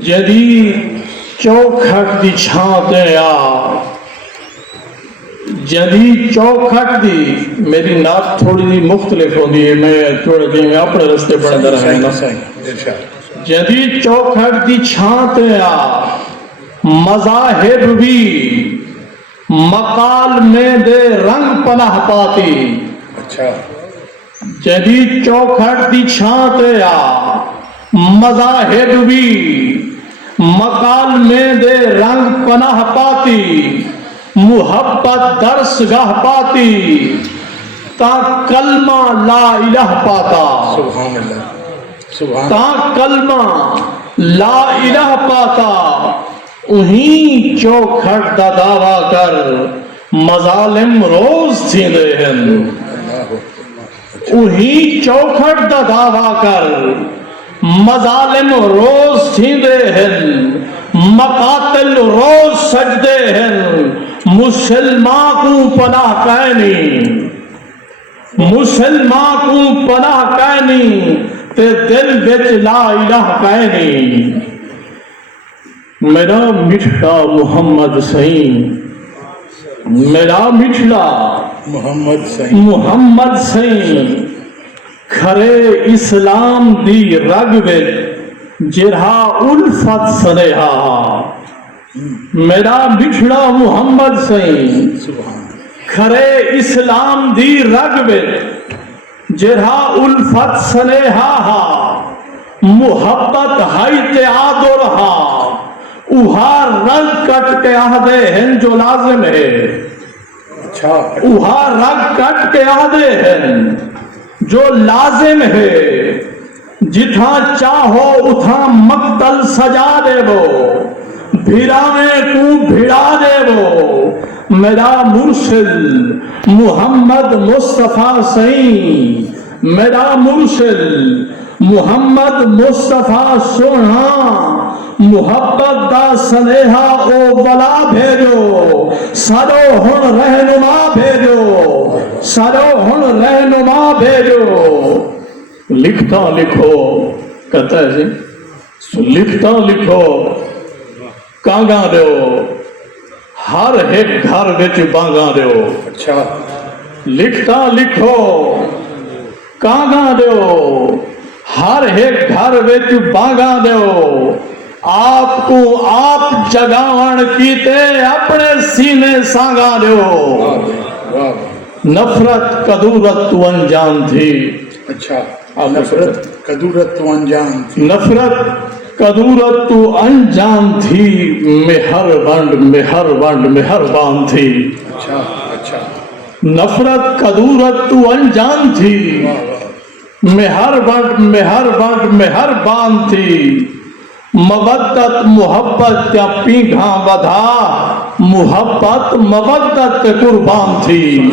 جدی چوکھٹ دی چھانتے آ جدی چوکھٹ دی میری نعت تھوڑی دی مختلف ہوتی ہے میں تھوڑا جی میں اپنے رستے پڑھتا رہا ہوں جدی چوکھٹ دی چھانتے آ مذاہب بھی مقال میں دے رنگ پناہ پاتی جدید چوکھٹ دی چھانتے آ مذاہب بھی مقال میں دے رنگ پناہ پاتی محبت درس گاہ پاتی تا کلمہ لا الہ پاتا تا کلمہ لا الہ پاتا انہیں چوکھٹ دا دعویٰ کر مظالم روز تھی دے ہیں انہیں چوکھٹ دا دعویٰ کر مظالم روز تھی دے ہیں مقاتل روز سجدے ہیں مسلمان کو پناہ کہنی مسلمان کو پناہ کہنی تے دل بچ لا الہ کہنی میرا مٹھڑا محمد سائیں میرا مٹھڑا محمد سائیں کھرے اسلام دی رگ وچ جرہا الفت سنیہا میرا مٹھڑا محمد سائیں کھرے اسلام دی رگ وچ جرہا الفت سنیہا محبت ہائی تے آدو رہا اوہا رنگ کٹ کے آدھے ہیں جو لازم ہے اوہا رنگ کٹ کے آدھے ہیں جو لازم ہے جتھاں چاہو اتھاں مقتل سجا دے وہ بھیرانے کو بھیڑا دے وہ میرا مرشد محمد مصطفیٰ سائیں میرا مرشد محمد مصطفیٰ سونا محبت دا سنیہا او بلا بھیجو سارو ہن رہنما بھیجو سارو ہن رہنما بھیجو لکھتا لکھو کہتا ہے جی لکھتا لکھو کانگاں دیو ہر ایک گھر بچ بانگاں دیو لکھتا لکھو کانگاں دیو ہر ایک گھر بچ بانگاں دیو آپ کو آپ جگاوان کیتے اپنے سینے سانگاں دیو نفرت کدورت تو انجان تھی نفرت کدورت تو انجان تھی نفرت کدورت تو انجان تھی مہر بند مہربان تھی نفرت کدورت تو انجان تھی مہر بند مہربان تھی مودت محبت کیا پیگھاں بدھا محبت مودت قربان تھی